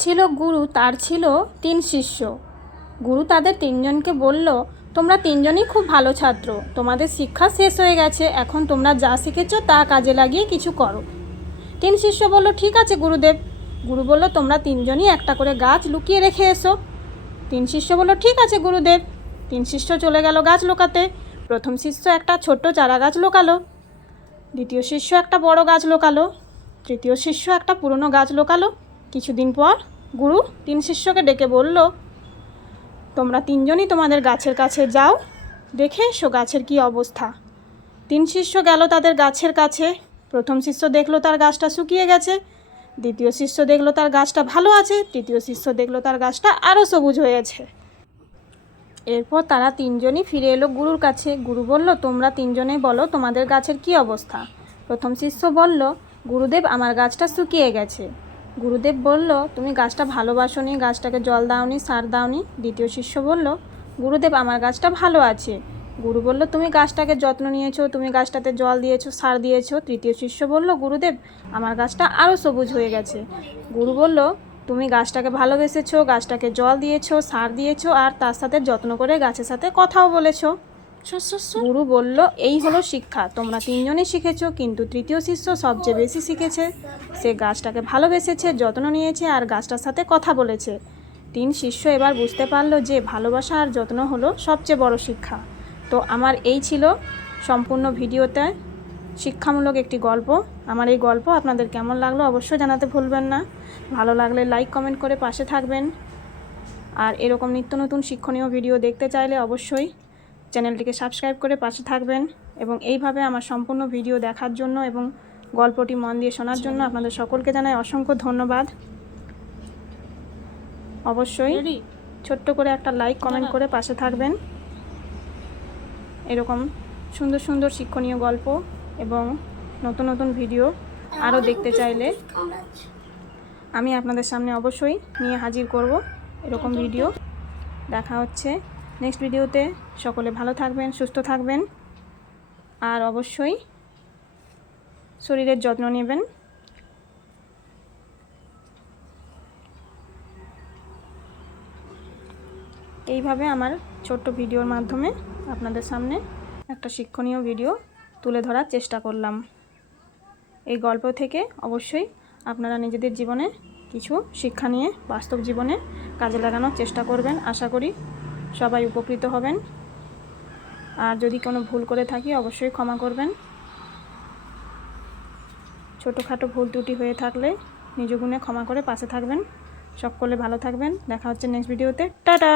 ছিল গুরু, তার ছিল 3 শিষ্য। গুরু তাদের 3 জনকে বলল, তোমরা 3 জনই খুব ভালো ছাত্র, তোমাদের শিক্ষা শেষ হয়ে গেছে, এখন তোমরা যা শিখেছো তা কাজে লাগিয়ে কিছু করো। 3 শিষ্য বলল, ঠিক আছে গুরুদেব। গুরু বলল, তোমরা 3 জনই একটা করে গাছ লুকিয়ে রেখে এসো। 3 শিষ্য বলল, ঠিক আছে গুরুদেব। 3 শিষ্য চলে গেল গাছ লুকাতে। প্রথম শিষ্য একটা ছোট্ট চারা গাছ লুকালো, দ্বিতীয় শিষ্য একটা বড় গাছ লুকালো, তৃতীয় শিষ্য একটা পুরনো গাছ লুকালো। কিছুদিন পর গুরু 3 শিষ্যকে ডেকে বলল, তোমরা 3 জনই তোমাদের গাছের কাছে যাও, দেখে এসো গাছের কী অবস্থা। 3 শিষ্য গেল তাদের গাছের কাছে। প্রথম শিষ্য দেখলো তার গাছটা শুকিয়ে গেছে, দ্বিতীয় শিষ্য দেখলো তার গাছটা ভালো আছে, তৃতীয় শিষ্য দেখলো তার গাছটা আরও সবুজ হয়েছে। এরপর তারা 3 জনই ফিরে এলো গুরুর কাছে। গুরু বলল, তোমরা 3 জনেই বলো তোমাদের গাছের কী অবস্থা। প্রথম শিষ্য বলল, গুরুদেব আমার গাছটা শুকিয়ে গেছে। গুরুদেব বলল, তুমি গাছটা ভালোবাসোনি, গাছটাকে জল দাওনি, সার দাওনি। দ্বিতীয় শিষ্য বলল, গুরুদেব আমার গাছটা ভালো আছে। গুরু বলল, তুমি গাছটাকে যত্ন নিয়েছো, তুমি গাছটাতে জল দিয়েছো, সার দিয়েছো। তৃতীয় শিষ্য বলল, গুরুদেব আমার গাছটা আরও সবুজ হয়ে গেছে। গুরু বলল, তুমি গাছটাকে ভালোবেসেছো, গাছটাকে জল দিয়েছো, সার দিয়েছো, আর তার সাথে যত্ন করে গাছের সাথে কথাও বলেছো। গুরু বলল, এই হলো শিক্ষা, তোমরা 3 জনই শিখেছো, কিন্তু তৃতীয় শিষ্য সবচেয়ে বেশি শিখেছে। সে গাছটাকে ভালোবেসেছে, যত্ন নিয়েছে, আর গাছটার সাথে কথা বলেছে। 3 শিষ্য এবার বুঝতে পারলো যে ভালোবাসা আর যত্ন হলো সবচেয়ে বড় শিক্ষা। তো আমার এই ছিল সম্পূর্ণ ভিডিওতে শিক্ষামূলক একটি গল্প। আমার এই গল্প আপনাদের কেমন লাগলো অবশ্যই জানাতে ভুলবেন না। ভালো লাগলে লাইক কমেন্ট করে পাশে থাকবেন। আর এরকম নিত্য নতুন শিক্ষণীয় ভিডিও দেখতে চাইলে অবশ্যই চ্যানেলটিকে সাবস্ক্রাইব করে পাশে থাকবেন। এবং এইভাবে আমার সম্পূর্ণ ভিডিও দেখার জন্য এবং গল্পটি মন দিয়ে শোনার জন্য আপনাদের সকলকে জানাই অসংখ্য ধন্যবাদ। অবশ্যই ছোট্ট করে একটা লাইক কমেন্ট করে পাশে থাকবেন। এরকম সুন্দর সুন্দর শিক্ষণীয় গল্প এবং নতুন নতুন ভিডিও আরও দেখতে চাইলে আমি আপনাদের সামনে অবশ্যই নিয়ে হাজির করব এরকম ভিডিও। দেখা হচ্ছে নেক্সট ভিডিওতে। সকলে ভালো থাকবেন, সুস্থ থাকবেন, আর অবশ্যই শরীরের যত্ন নেবেন। এইভাবে আমার ছোট্ট ভিডিওর মাধ্যমে আপনাদের সামনে একটা শিক্ষণীয় ভিডিও তুলে ধরার চেষ্টা করলাম। এই গল্প থেকে অবশ্যই আপনারা নিজেদের জীবনে কিছু শিক্ষা নিয়ে বাস্তব জীবনে কাজে লাগানোর চেষ্টা করবেন। আশা করি সবাই উপকৃত হবেন। আর যদি কোনো ভুল করে থাকি অবশ্যই ক্ষমা করবেন। ছোটোখাটো ভুল ত্রুটি হয়ে থাকলে নিজ গুণে ক্ষমা করে পাশে থাকবেন। সকলে ভালো থাকবেন। দেখা হচ্ছে নেক্সট ভিডিওতে। টাটা।